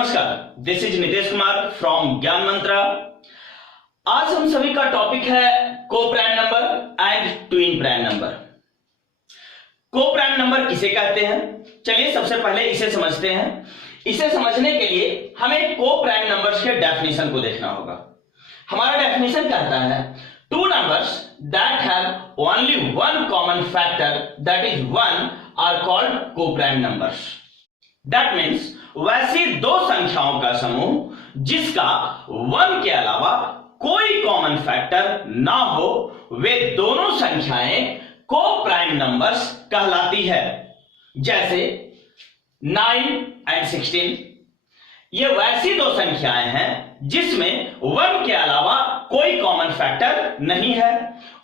नमस्कार, this is Nitesh Kumar from ज्ञान मंत्रा। आज हम सभी का टॉपिक है को prime number and twin prime number. को प्राइम नंबर किसे कहते हैं, चलिए सबसे पहले इसे समझते हैं। इसे समझने के लिए हमें को प्राइम नंबर्स के डेफिनेशन को देखना होगा। हमारा डेफिनेशन कहता है two numbers that have only one common factor that is one are called coprime numbers. That means वैसी दो संख्याओं का समूह जिसका वन के अलावा कोई कॉमन फैक्टर ना हो, वे दोनों संख्याएं को प्राइम नंबर्स कहलाती है। जैसे 9 एंड 16, ये वैसी दो संख्याएं हैं जिसमें वन के अलावा कोई कॉमन फैक्टर नहीं है।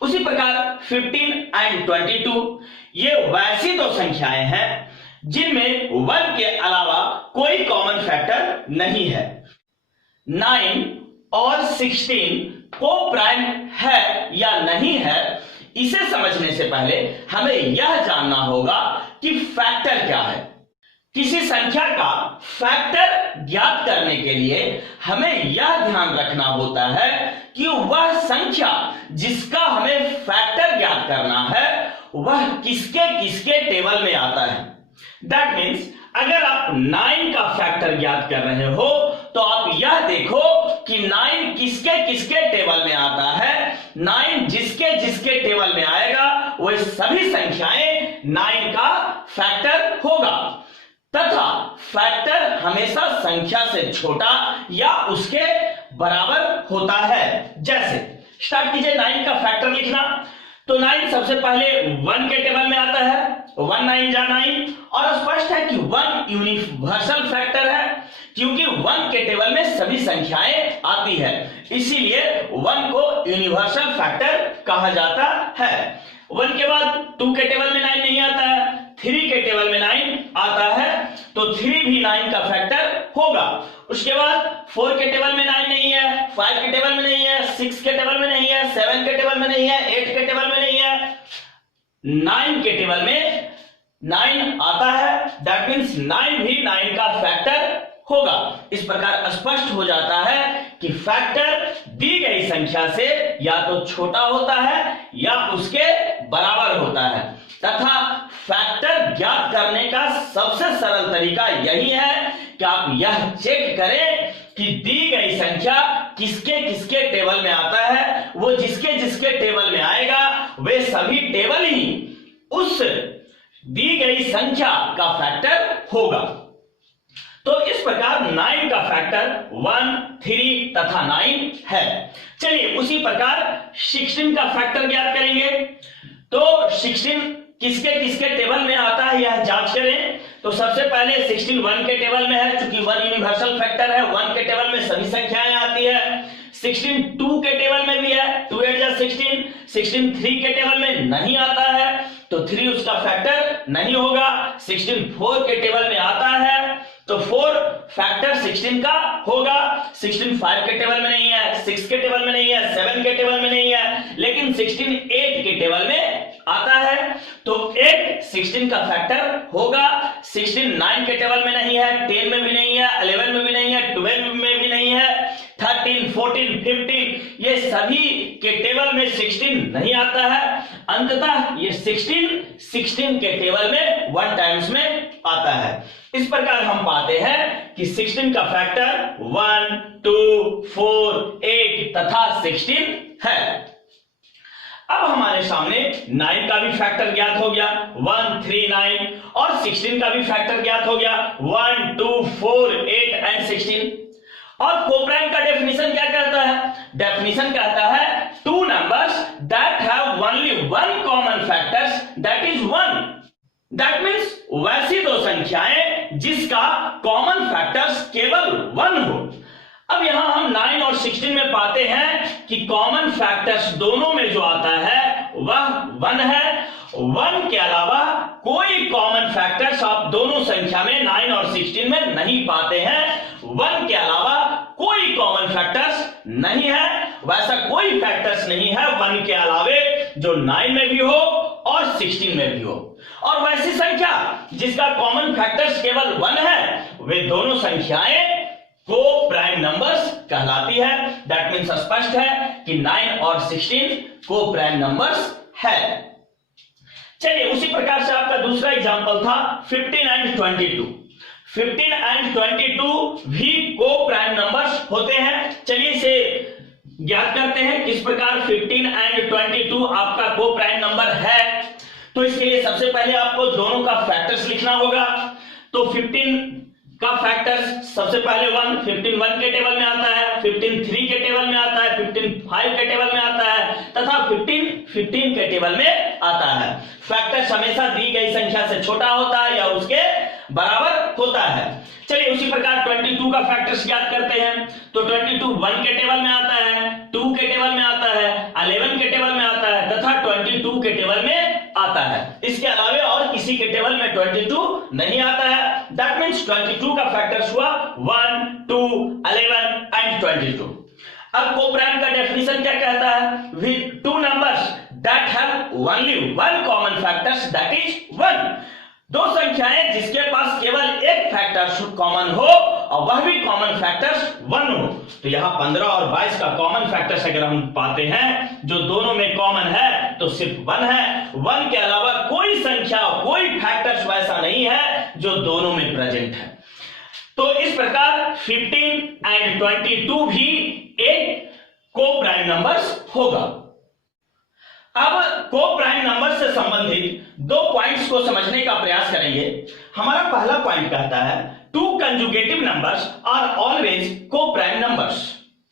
उसी प्रकार 15 एंड 22, ये वैसी दो संख्याएं हैं जिनमें वन के अलावा कोई कॉमन फैक्टर नहीं है। 9 और 16 को प्राइम है या नहीं है, इसे समझने से पहले हमें यह जानना होगा कि फैक्टर क्या है। किसी संख्या का फैक्टर ज्ञात करने के लिए हमें यह ध्यान रखना होता है कि वह संख्या जिसका हमें फैक्टर ज्ञात करना है वह किसके किसके टेबल में आता है। दैट मीन्स अगर आप 9 का फैक्टर ज्ञात कर रहे हो तो आप यह देखो कि 9 किसके किसके टेबल में आता है। 9 जिसके जिसके टेबल में आएगा वह सभी संख्याएं 9 का फैक्टर होगा, तथा फैक्टर हमेशा संख्या से छोटा या उसके बराबर होता है। जैसे स्टार्ट कीजिए 9 का फैक्टर लिखना, तो 9 सबसे पहले 1 के टेबल में आता है, 1 9 जा 9, और स्पष्ट है कि 1 यूनिवर्सल फैक्टर है क्योंकि 1 के टेबल में सभी संख्याएं आती है, इसीलिए 1 को यूनिवर्सल फैक्टर कहा जाता है। 1 के बाद 2 के टेबल में 9 नहीं आता है, 3 के टेबल में 9 आता है, तो 3 भी 9 का फैक्टर होगा। उसके बाद 4 के टेबल में 9 नहीं है, 5 के टेबल में नहीं है, 6 के टेबल में नहीं है, 7 के टेबल में नहीं है, 8 के टेबल में नहीं है, 9 के टेबल में 9 आता है। दैट मीन्स 9 भी 9 का फैक्टर होगा। इस प्रकार स्पष्ट हो जाता है कि फैक्टर दी गई संख्या से या तो छोटा होता है या उसके बराबर होता है, तथा फैक्टर ज्ञात करने का सबसे सरल तरीका यही है कि आप यह चेक करें कि दी गई संख्या किसके किसके टेबल में आता है। वो जिसके जिसके टेबल में आएगा वे सभी टेबल ही उस दी गई संख्या का फैक्टर होगा। तो इस प्रकार 9 का फैक्टर 1, 3 तथा 9 है। चलिए उसी प्रकार 16 का फैक्टर ज्ञात करेंगे। तो 16 किसके किसके टेबल में आता है यह जांच करें। तो सबसे पहले 16 1 के टेबल में है, चूंकि 1 यूनिवर्सल फैक्टर है, 1 के टेबल में सभी संख्याएं आती है। 16 2 के टेबल में भी है, 2 8 जा 16। 16 3 के टेबल में नहीं आता है तो 3 उसका फैक्टर नहीं होगा। 16 4 के टेबल में आता है तो 4 फैक्टर 16 का होगा। 16 5 के टेबल में नहीं है, 6 के टेबल में नहीं है, 7 के टेबल में नहीं है, लेकिन 16 8 के टेबल में आता है तो 8 16 का फैक्टर होगा। 16 9 के टेबल में नहीं है, 10 में भी नहीं है, 11 में भी नहीं है, 12 में भी नहीं है, 13 14 15 ये सभी के टेबल में 16 नहीं आता है। अंततः ये 16 के टेबल में 1 टाइम्स में आता है। इस प्रकार हम पाते हैं कि 16 का फैक्टर 1 2 4 8 तथा 16 है। अब हमारे सामने 9 का भी फैक्टर ज्ञात हो गया, 1 3 9, और 16 का भी फैक्टर ज्ञात हो गया, 1 2 4 8 एंड 16। और कोप्राइम का डेफिनेशन क्या कहता है? डेफिनेशन कहता है two numbers that have only one common factors that is 1। That means वैसी दो संख्याएं जिसका कॉमन फैक्टर्स केवल 1 हो। अब यहां हम 9 और 16 में पाते हैं कि कॉमन फैक्टर्स दोनों में जो आता है वह 1 है। 1 के अलावा कोई कॉमन फैक्टर्स आप दोनों संख्या में 9 और 16 में नहीं पाते हैं। 1 के अलावा कोई कॉमन फैक्टर्स नहीं है, वैसा कोई फैक्टर्स नहीं है 1 के अलावे जो 9 में भी हो और 16 में भी हो। और वैसी संख्या जिसका कॉमन फैक्टर्स केवल 1 है वे दोनों संख्याएं को प्राइम नंबर्स कहलाती है। दैट मीन्स स्पष्ट है कि 9 और 16 को प्राइम नंबर्स है। चलिए उसी प्रकार से आपका दूसरा एग्जांपल था 15 एंड 22। 15 एंड 22 भी को प्राइम नंबर्स होते हैं। चलिए इसे ज्ञात करते हैं किस प्रकार 15 एंड 22 आपका को प्राइम नंबर है। तो इसके लिए सबसे पहले आपको दोनों का फैक्टर्स लिखना होगा। तो 15 का फैक्टर्स सबसे पहले 1, 15 1 के टेबल में आता है, 15 3 के टेबल में आता है, 15 5 के टेबल में आता है तथा 15 15 के टेबल में आता है। फैक्टर्स हमेशा दी गई संख्या से छोटा होता है या उसके बराबर होता है। चलिए उसी प्रकार 22 का फैक्टर्स ज्ञात करते हैं। तो 22 1 के टेबल में आता है, 2 के टेबल में आता है, 11 के टेबल में आता है तथा 22 के टेबल में आता है। इसके अलावा और किसी के टेबल में 22 नहीं आता है। दैट मींस 22 का फैक्टर्स हुआ 1 2 11 एंड 22। अब को प्राइम का डेफिनेशन क्या कहता है? With two numbers that have only one common factors that is 1। दो संख्याएं जिसके पास केवल एक फैक्टर कॉमन हो और वह भी कॉमन फैक्टर्स 1 हो। तो यहां 15 और 22 का कॉमन फैक्टर्स अगर हम पाते हैं जो दोनों में कॉमन है तो सिर्फ 1 है। 1 के अलावा कोई संख्या कोई फैक्टर्स वैसा नहीं है जो दोनों में प्रेजेंट है। तो इस प्रकार 15 एंड 22 भी एक को प्राइम नंबर्स होगा। अब को प्राइम नंबर से संबंधित दो पॉइंट्स को समझने का प्रयास करेंगे। हमारा पहला पॉइंट कहता है two conjugative numbers are always coprime numbers.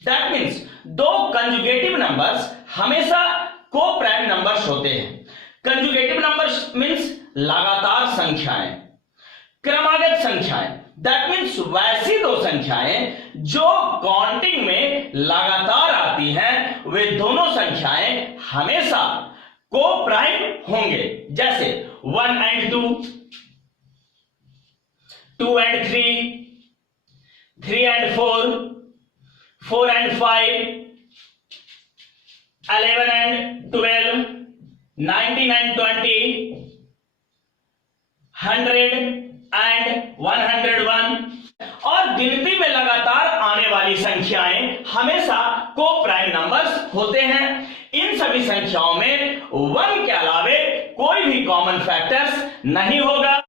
That means दो कंजुगेटिव नंबर्स हमेशा को प्राइम नंबर्स होते हैं। कंजुगेटिव नंबर्स मींस लगातार संख्याएं, क्रमागत संख्याएं। दैट मींस वैसी दो संख्याएं जो काउंटिंग में लगातार आती हैं, वे दोनों संख्याएं हमेशा को प्राइम होंगे। जैसे 1 and 2, 2 and 3, 3 and 4, 4 and 5, 11 and 12, 19 and 20, 100 and 101 और गिनती में लगातार आने वाली संख्याएं हमेशा को प्राइम नंबर्स होते हैं। इन सभी संख्याओं में 1 के अलावे कोई भी कॉमन फैक्टर्स नहीं होगा।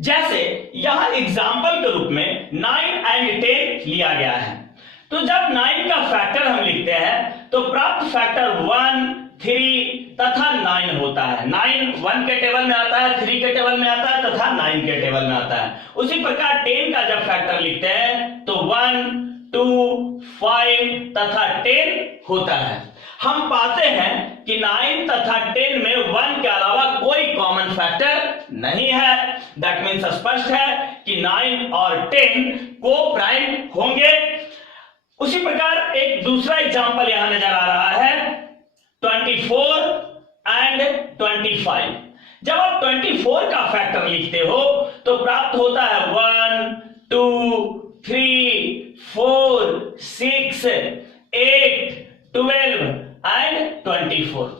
जैसे यहां एग्जाम्पल के रूप में 9 एंड 10 लिया गया है। तो जब 9 का फैक्टर हम लिखते हैं तो प्राप्त फैक्टर 1 3 तथा 9 होता है। 9 1 के टेबल में आता है, 3 के टेबल में आता है तथा 9 के टेबल में आता है। उसी प्रकार 10 का जब फैक्टर लिखते हैं तो 1 2 5 तथा 10 होता है। हम पाते हैं कि 9 तथा 10 में 1 के अलावा कोई कॉमन फैक्टर नहीं है। दैट मीन्स स्पष्ट है कि 9 और 10 को प्राइम होंगे। उसी प्रकार एक दूसरा एग्जांपल यहां नजर आ रहा है 24 एंड 25। जब आप 24 का फैक्टर लिखते हो तो प्राप्त होता है 1 2 3 4 6 8 12 एंड 24।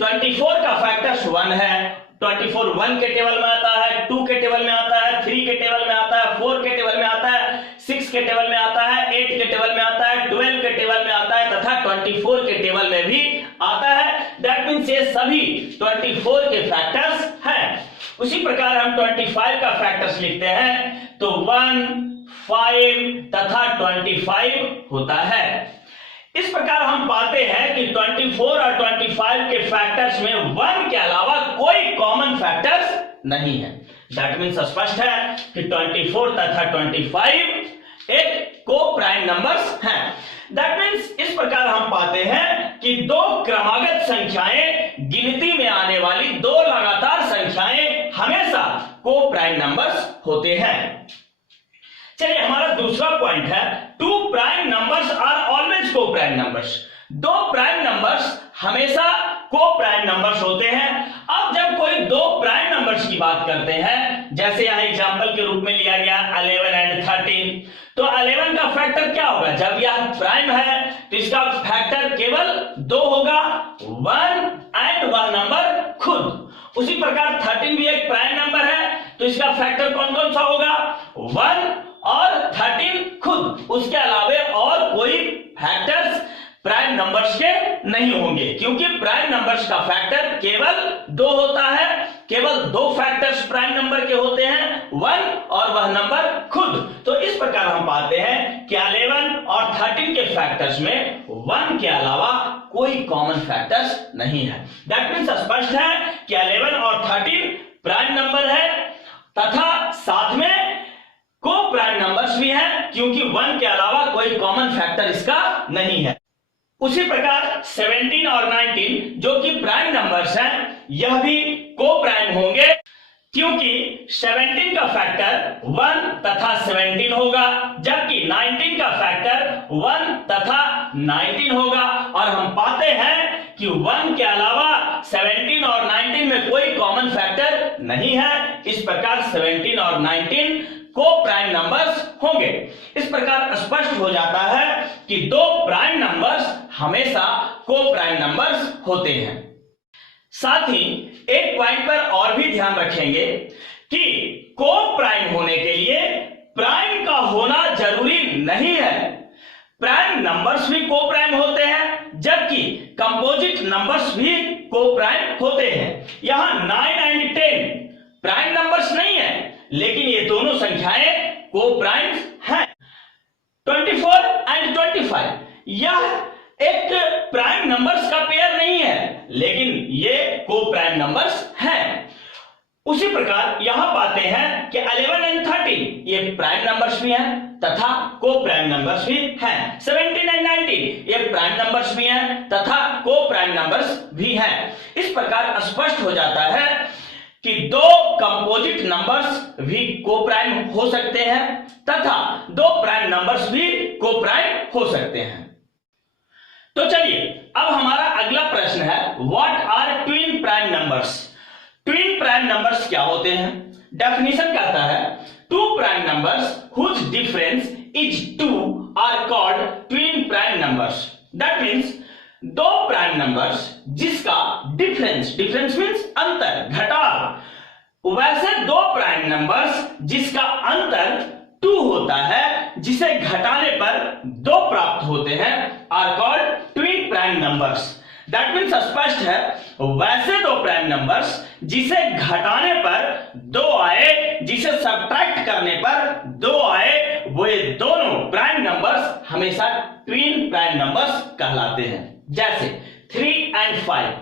24 का फैक्टर 1 है। 24 1 के टेबल में आता है, 2 के टेबल में आता है, 3 के टेबल में आता है, 4 के टेबल में आता है, 6 के टेबल में आता है, 8 के टेबल में आता है, 12 के टेबल में आता है तथा 24 के टेबल में भी आता है। दैट मींस ये सभी 24 के फैक्टर्स हैं। उसी प्रकार हम 25 का फैक्टर्स लिखते हैं तो 1 5 तथा 25 होता है। इस प्रकार हम पाते हैं कि 24 और 25 के फैक्टर्स में 1 के अलावा कोई कॉमन फैक्टर्स नहीं है। दैट मींस स्पष्ट है कि 24 तथा 25 एक को प्राइम नंबर्स हैं। दैट मींस इस प्रकार हम पाते हैं कि दो क्रमागत संख्याएं गिनती में आने वाली दो लगातार संख्याएं हमेशा को प्राइम नंबर्स होते हैं। चलिए हमारा दूसरा पॉइंट है two prime numbers are always coprime numbers. दो प्राइम नंबर्स हमेशा को प्राइम नंबर्स होते हैं। अब जब कोई दो प्राइम नंबर्स की बात करते हैं, जैसे यहां एग्जांपल के रूप में लिया गया 11 एंड 13, तो 11 का फैक्टर क्या होगा? जब यह प्राइम है तो इसका फैक्टर केवल 2 होगा, 1 एंड वह नंबर खुद। उसी प्रकार 13 भी एक प्राइम नंबर है तो इसका फैक्टर कौन कौन सा होगा? 1 और 13 नंबर्स का फैक्टर केवल 2 होता है। केवल 2 फैक्टर्स प्राइम नंबर के होते हैं, 1 और वह नंबर खुद। तो इस प्रकार हम पाते हैं कि 11 और 13 के फैक्टर्स में 1 के अलावा कोई कॉमन फैक्टर्स नहीं है। दैट मीन्स स्पष्ट है कि 11 और 13 प्राइम नंबर है तथा साथ में को प्राइम नंबर्स भी हैं, क्योंकि 1 के अलावा कोई कॉमन फैक्टर इसका नहीं है। उसी प्रकार 17 और 19 जो कि प्राइम नंबर्स हैं, यह भी को प्राइम होंगे, क्योंकि 17 का फैक्टर 1 तथा 17 होगा, जबकि 19 का फैक्टर 1 तथा 19 होगा। और हम पाते हैं कि 1 के अलावा 17 और 19 में कोई कॉमन फैक्टर नहीं है। इस प्रकार 17 और 19 को प्राइम नंबर्स होंगे। इस प्रकार स्पष्ट हो जाता है कि 2 प्राइम नंबर्स हमेशा को प्राइम नंबर्स होते हैं। साथ ही एक पॉइंट पर और भी ध्यान रखेंगे कि को प्राइम होने के लिए प्राइम का होना जरूरी नहीं है। प्राइम नंबर्स भी को प्राइम होते हैं, जबकि कंपोजिट नंबर्स भी को प्राइम होते हैं। यहां 9 एंड 10 प्राइम नंबर्स नहीं है, लेकिन ये दोनों संख्याएं को प्राइम हैं। 24 एंड 25 यह एक प्राइम नंबर्स का पेयर नहीं है, लेकिन ये को प्राइम नंबर्स हैं। उसी प्रकार यहां पाते हैं कि 11 एंड 13 ये प्राइम नंबर्स भी हैं तथा को प्राइम नंबर्स भी हैं। 17 एंड 19 ये प्राइम नंबर्स भी हैं तथा को प्राइम नंबर्स भी हैं। इस प्रकार स्पष्ट हो जाता है कि 2 कंपोजिट नंबर्स भी को प्राइम हो सकते हैं तथा 2 प्राइम नंबर्स भी को प्राइम हो सकते हैं। तो चलिए अब हमारा अगला प्रश्न है, what are twin prime numbers. Twin prime numbers क्या होते हैं? डेफिनेशन कहता है, 2 prime numbers whose difference is 2 are called twin prime numbers. That means 2 prime numbers जिसका डिफरेंस मीन्स अंतर, घटाव, वैसे 2 प्राइम नंबर्स जिसका अंतर 2 होता है, जिसे घटाने पर 2 प्राप्त होते हैं, are called twin prime numbers. That means स्पष्ट है, वैसे 2 प्राइम नंबर्स जिसे घटाने पर 2 आए, जिसे सब्ट्रैक्ट करने पर 2 आए, वो ये दोनों प्राइम नंबर्स हमेशा ट्विन प्राइम नंबर्स कहलाते हैं। जैसे 3 एंड 5,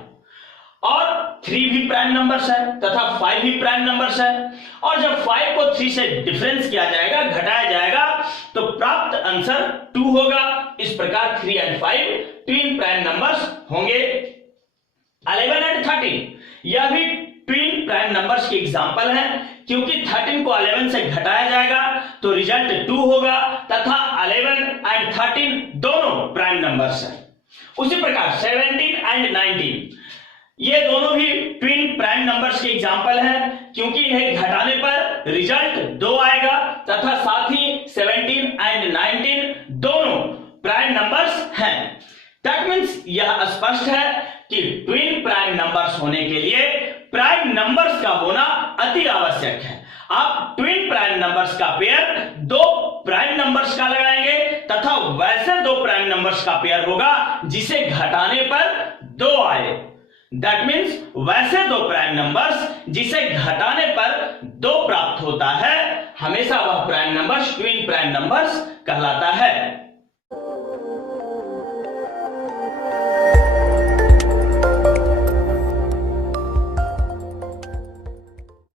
और 3 भी प्राइम नंबर्स है तथा 5 भी प्राइम नंबर्स है, और जब 5 को 3 से डिफरेंस किया जाएगा, घटाया जाएगा, तो प्राप्त आंसर 2 होगा। इस प्रकार 3 एंड 5 ट्विन प्राइम नंबर्स होंगे। 11 एंड 13 यह भी ट्विन प्राइम नंबर्स के एग्जांपल हैं, क्योंकि 13 को 11 से घटाया जाएगा तो रिजल्ट 2 होगा तथा 11 एंड 13 दोनों प्राइम नंबर्स हैं। उसी प्रकार 17 एंड 19 ये दोनों भी ट्विन प्राइम नंबर्स के एग्जांपल हैं, क्योंकि इन्हें घटाने पर रिजल्ट 2 आएगा तथा साथ ही 17 एंड 19 दोनों प्राइम नंबर्स हैं। दैट मीन्स यह स्पष्ट है कि ट्विन प्राइम नंबर्स होने के लिए प्राइम नंबर्स का होना अति आवश्यक है। आप ट्विन प्राइम नंबर्स का पेयर 2 प्राइम नंबर्स का लगाएंगे तथा वैसे 2 प्राइम नंबर्स का पेयर होगा जिसे घटाने पर 2 आए। दैट मीन्स वैसे 2 प्राइम नंबर्स जिसे घटाने पर 2 प्राप्त होता है, हमेशा वह prime numbers twin prime numbers कहलाता है।